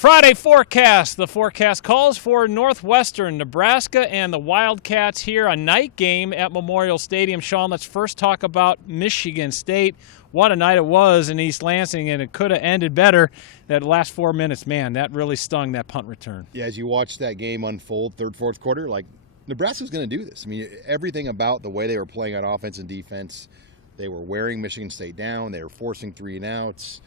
Friday forecast. The forecast calls for Northwestern, Nebraska, and the Wildcats here. A night game at Memorial Stadium. Sean, let's first talk about Michigan State. What a night it was in East Lansing, and it could have ended better. That last 4 minutes, man, that really stung, that punt return. Yeah, as you watch that game unfold, third, fourth quarter, like Nebraska's going to do this. I mean, everything about the way they were playing on offense and defense, they were wearing Michigan State down. They were forcing 3-and-outs.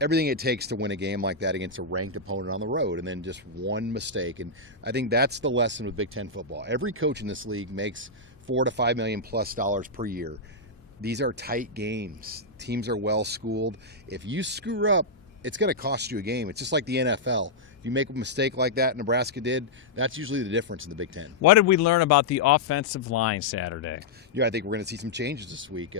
Everything it takes to win a game like that against a ranked opponent on the road, and then just one mistake. And I think that's the lesson with Big Ten football. Every coach in this league makes $4 to $5 million plus per year. These are tight games. Teams are well schooled. If you screw up, it's going to cost you a game. It's just like the NFL. If you make a mistake like that Nebraska did, that's usually the difference in the Big Ten. What did we learn about the offensive line Saturday? Yeah, I think we're going to see some changes this week.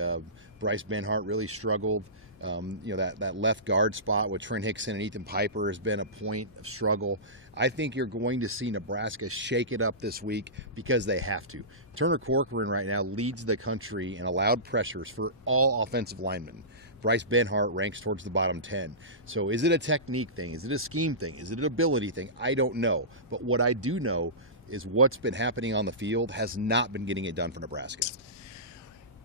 Bryce Benhart really struggled. That left guard spot with Trent Hickson and Ethan Piper has been a point of struggle. I think you're going to see Nebraska shake it up this week because they have to. Turner Corcoran right now leads the country in allowed pressures for all offensive linemen. Bryce Benhart ranks towards the bottom 10. So is it a technique thing? Is it a scheme thing? Is it an ability thing? I don't know. But what I do know is what's been happening on the field has not been getting it done for Nebraska.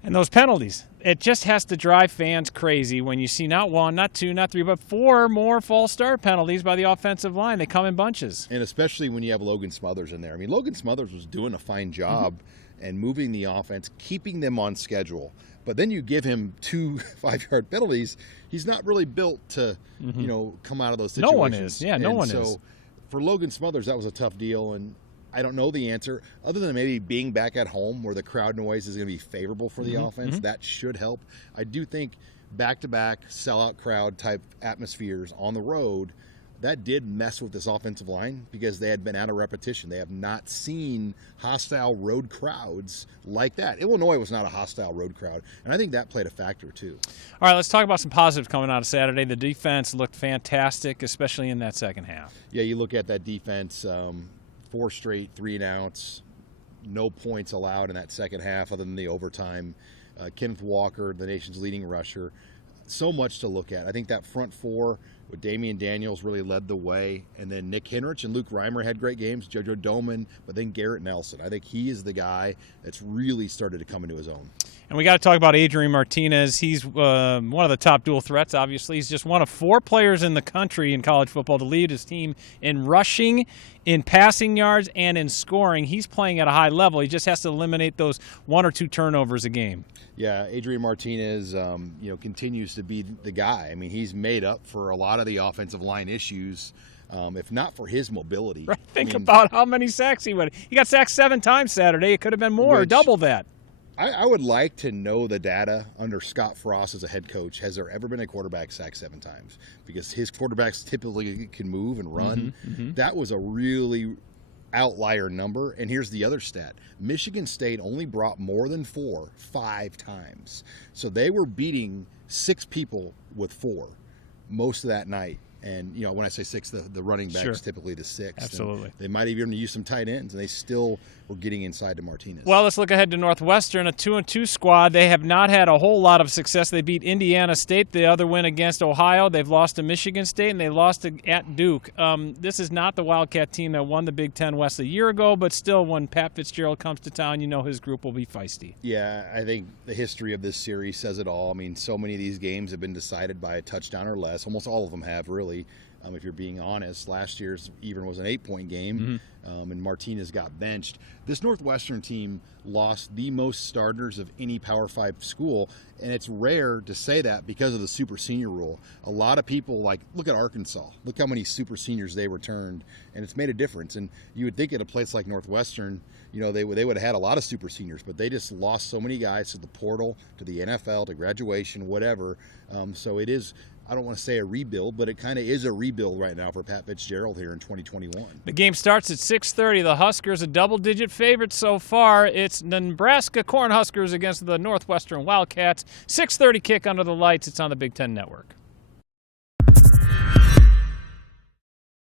And those penalties, it just has to drive fans crazy when you see not one, not two, not three, but four more false start penalties by the offensive line. They come in bunches. And especially when you have Logan Smothers in there. I mean, Logan Smothers was doing a fine job and moving the offense, keeping them on schedule. But then you give him 2 5-yard penalties, he's not really built to, come out of those situations. No one is. Yeah, no one is. So for Logan Smothers, that was a tough deal, and I don't know the answer, other than maybe being back at home where the crowd noise is going to be favorable for the offense. That should help. I do think back-to-back sellout crowd type atmospheres on the road, that did mess with this offensive line because they had been out of repetition. They have not seen hostile road crowds like that. Illinois was not a hostile road crowd, and I think that played a factor too. All right, let's talk about some positives coming out of Saturday. The defense looked fantastic, especially in that second half. Yeah, you look at that defense, 4 straight 3-and-outs, no points allowed in that second half other than the overtime. Kenneth Walker, the nation's leading rusher. So much to look at. I think that front four with Damian Daniels really led the way. And then Nick Henrich and Luke Reimer had great games. JoJo Doman, but then Garrett Nelson. I think he is the guy that's really started to come into his own. And we got to talk about Adrian Martinez. He's one of the top dual threats, obviously. He's just one of 4 players in the country in college football to lead his team in rushing, in passing yards, and in scoring. He's playing at a high level. He just has to eliminate those 1 or 2 turnovers a game. Yeah, Adrian Martinez, continues to be the guy. I mean, he's made up for a lot of the offensive line issues, if not for his mobility. Right. Think about how many sacks he went. He got sacked 7 times Saturday. It could have been more, or double that. I would like to know the data under Scott Frost as a head coach. Has there ever been a quarterback sacked 7 times? Because his quarterbacks typically can move and run. That was a really outlier number. And here's the other stat. Michigan State only brought more than 4 5 times. So they were beating 6 people with 4 most of that night. And, when I say 6, the running back is typically the 6th. Absolutely. And they might even use some tight ends, and they still were getting inside to Martinez. Well, let's look ahead to Northwestern, a 2-2 squad. They have not had a whole lot of success. They beat Indiana State, the other win against Ohio. They've lost to Michigan State, and they lost at Duke. This is not the Wildcat team that won the Big Ten West a year ago, but still, when Pat Fitzgerald comes to town, his group will be feisty. Yeah, I think the history of this series says it all. I mean, so many of these games have been decided by a touchdown or less. Almost all of them have, really. If you're being honest, last year's even was an 8-point game, and Martinez got benched. This Northwestern team lost the most starters of any Power 5 school, and it's rare to say that because of the super senior rule. A lot of people, look at Arkansas. Look how many super seniors they returned, and it's made a difference. And you would think at a place like Northwestern, they would have had a lot of super seniors, but they just lost so many guys to the portal, to the NFL, to graduation, whatever. So it is, I don't want to say a rebuild, but it kind of is a rebuild right now for Pat Fitzgerald here in 2021. The game starts at 6:30. The Huskers, a double-digit favorite so far. It's the Nebraska Cornhuskers against the Northwestern Wildcats. 6:30 kick under the lights. It's on the Big Ten Network.